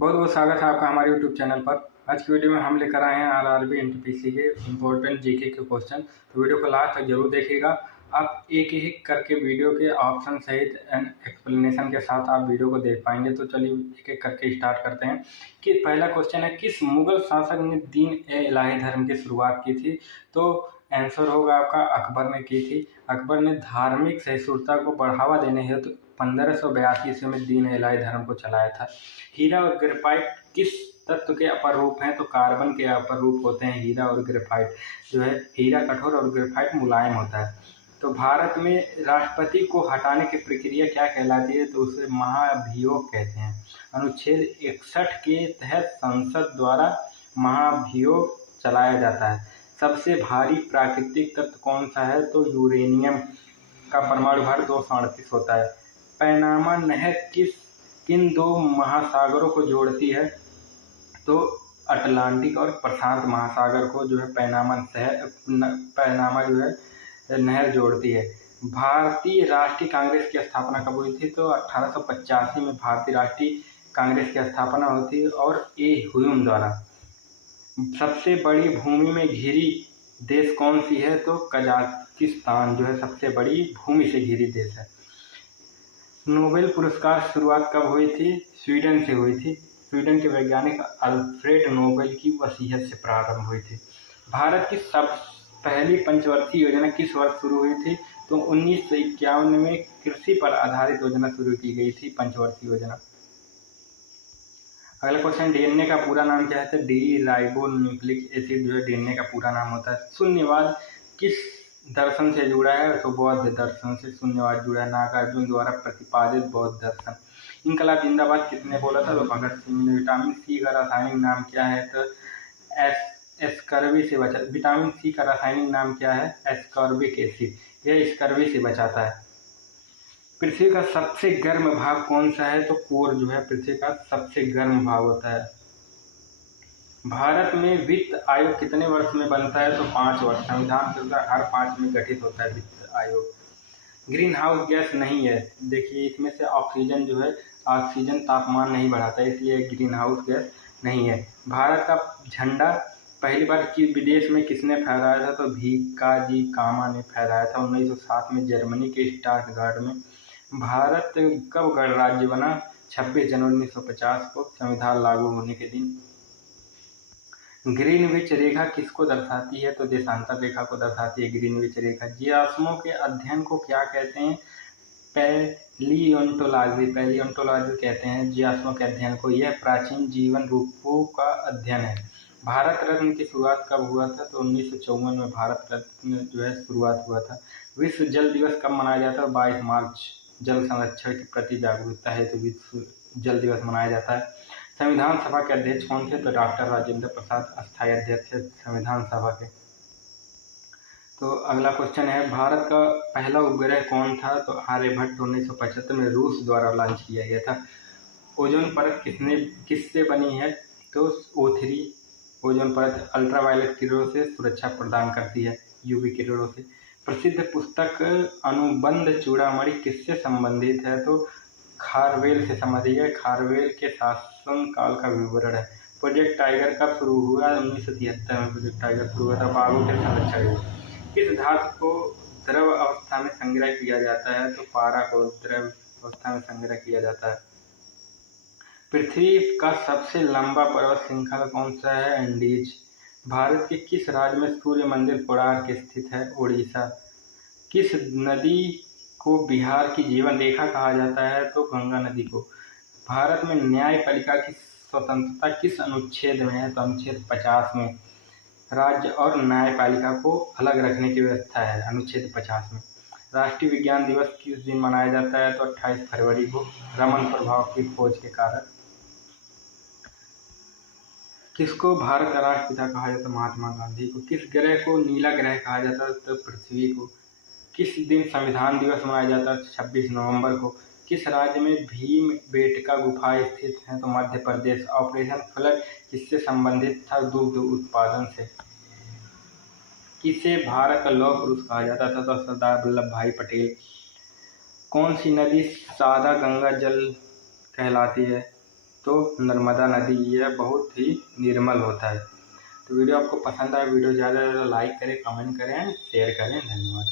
बहुत बहुत स्वागत है आपका हमारे YouTube चैनल पर। आज की वीडियो में हम लेकर आए हैं आरआरबी एनटीपीसी के इम्पोर्टेंट जीके के क्वेश्चन। तो वीडियो को लास्ट तक जरूर देखिएगा। आप एक एक करके वीडियो के ऑप्शन सहित एंड एक्सप्लेनेशन के साथ आप वीडियो को देख पाएंगे। तो चलिए एक एक करके स्टार्ट करते हैं। कि पहला क्वेश्चन है, किस मुगल शासक ने दीन ए इलाही धर्म की शुरुआत की थी? तो आंसर होगा आपका अकबर ने की थी। अकबर ने धार्मिक सहिष्णुता को बढ़ावा देने हेतु 1582 ईस्वी में दीन ए इलाही धर्म को चलाया था। हीरा और ग्रेफाइट किस तत्व के अपर रूप हैं? तो कार्बन के अपर रूप होते हैं हीरा और ग्रेफाइट। जो है हीरा कठोर और ग्रेफाइट मुलायम होता है। तो भारत में राष्ट्रपति को हटाने की प्रक्रिया क्या कहलाती है? तो उसे महाभियोग कहते हैं। अनुच्छेद 61 के तहत संसद द्वारा महाभियोग चलाया जाता है। सबसे भारी प्राकृतिक तत्व कौन सा है? तो यूरेनियम का परमाणु भार 238 होता है। पैनामा नहर किन दो महासागरों को जोड़ती है? तो अटलांटिक और प्रशांत महासागर को जो है पैनामा जो है नहर जोड़ती है। भारतीय राष्ट्रीय कांग्रेस की स्थापना कब हुई थी? तो 1885 में भारतीय राष्ट्रीय कांग्रेस की स्थापना हुई थी और ए ह्यूम द्वारा। सबसे बड़ी भूमि में घिरी देश कौन सी है? तो कजाकिस्तान जो है सबसे बड़ी भूमि से घिरी देश है। नोबेल पुरस्कार शुरुआत कब हुई थी? स्वीडन से हुई थी। स्वीडन के वैज्ञानिक अल्फ्रेड नोबेल की वसीयत से प्रारंभ हुई थी। भारत की सब पहली पंचवर्षीय योजना किस वर्ष शुरू हुई थी? तो 1951 में कृषि पर आधारित योजना शुरू की गई थी, पंचवर्षीय योजना। अगला क्वेश्चन, डीएनए का पूरा नाम क्या है? तो डी राइबोन्यूक्लिक एसिड जो है डीएनए का पूरा नाम होता है। शून्यवाद किस दर्शन से जुड़ा है? तो बौद्ध दर्शन से शून्यवाद जुड़ा है। नागार्जुन द्वारा प्रतिपादित बौद्ध दर्शन। इनकलाब जिंदाबाद किसने बोला था? तो भगत सिंह ने। विटामिन सी का रासायनिक नाम क्या है? तो एस्कर्बी से बचा। विटामिन सी का रासायनिक नाम क्या है? Ascorbic acid. यह स्कर्बी से बचाता है। पृथ्वी का सबसे गर्म भाग कौन सा है? तो कोर जो है पृथ्वी का सबसे गर्म भाग होता है। भारत में वित्त आयोग कितने वर्ष में बनता है? तो 5 वर्ष। संविधान के अनुसार हर 5 में गठित होता है वित्त आयोग। ग्रीन हाउस गैस नहीं है। देखिए इसमें से ऑक्सीजन जो है, ऑक्सीजन तापमान नहीं बढ़ाता है, इसलिए ग्रीन हाउस गैस नहीं है। भारत का झंडा पहली बार विदेश में किसने फहराया था? तो भीकाजी कामा ने फहराया था 1907 में जर्मनी के स्टटगार्ट में। भारत कब गणराज्य बना? 26 जनवरी 1950 को, संविधान लागू होने के दिन। ग्रीनविच रेखा किसको दर्शाती है? तो देशांतर रेखा को दर्शाती है ग्रीनविच रेखा। जियास्मों के अध्ययन को क्या कहते हैं? पैलियोंटोलॉजी कहते हैं जियास्मों के अध्ययन को। यह प्राचीन जीवन रूपों का अध्ययन है। भारत रत्न की शुरुआत कब हुआ था? तो 1954 में भारत रत्न जो है शुरुआत हुआ था। विश्व जल दिवस कब मनाया जाता है? 22 मार्च। जल संरक्षण के प्रति जागरूकता है तो विश्व जल दिवस मनाया जाता है। संविधान सभा के अध्यक्ष कौन थे? तो डॉक्टर राजेंद्र प्रसाद अस्थायी अध्यक्ष है संविधान सभा के। तो अगला क्वेश्चन है, भारत का पहला उपग्रह कौन था? तो आर्यभट्ट 1975 में रूस द्वारा लॉन्च किया गया था। ओजोन परत किससे बनी है? तो O3। ओजोन परत अल्ट्रावायलेट किरणों से सुरक्षा प्रदान करती है, यूवी किरणों से। प्रसिद्ध पुस्तक अनुबंध चूड़ामणि किससे संबंधित है? तो खारवेल से संबंधित है। खारवेल के शासनकाल का विवरण है। प्रोजेक्ट टाइगर कब शुरू हुआ? 1973 में प्रोजेक्ट टाइगर शुरू हुआ था, बाघों के संरक्षण। किस धातु को द्रव अवस्था में संग्रह किया जाता है? तो पारा को द्रव अवस्था में संग्रह किया जाता है। पृथ्वी का सबसे लंबा पर्वत श्रृंखला कौन सा है? एंडीज। भारत के किस राज्य में सूर्य मंदिर कोणार्क स्थित है? उड़ीसा। किस नदी को बिहार की जीवन रेखा कहा जाता है? तो गंगा नदी को। भारत में न्यायपालिका की स्वतंत्रता किस अनुच्छेद में है? तो अनुच्छेद 50 में। राज्य और न्यायपालिका को अलग रखने की व्यवस्था है, अनुच्छेद 50 में। राष्ट्रीय विज्ञान दिवस किस दिन मनाया जाता है? तो 28 फरवरी को, रमन प्रभाव की खोज के कारण। किसको भारत का राष्ट्रपिता कहा जाता है? महात्मा गांधी को। किस ग्रह को नीला ग्रह कहा जाता है? तो पृथ्वी को। किस दिन संविधान दिवस मनाया जाता है? 26 नवंबर को। किस राज्य में भीम बेटका गुफा स्थित है? तो मध्य प्रदेश। ऑपरेशन फ्लड किससे संबंधित था? दुग्ध उत्पादन से। किसे भारत का लौह पुरुष कहा जाता था? तो सरदार वल्लभ भाई पटेल। कौन सी नदी सादा गंगा जल कहलाती है? तो नर्मदा नदी यह बहुत ही निर्मल होता है। तो वीडियो आपको पसंद आए, वीडियो ज़्यादा से ज़्यादा लाइक करें, कमेंट करें, शेयर करें। धन्यवाद।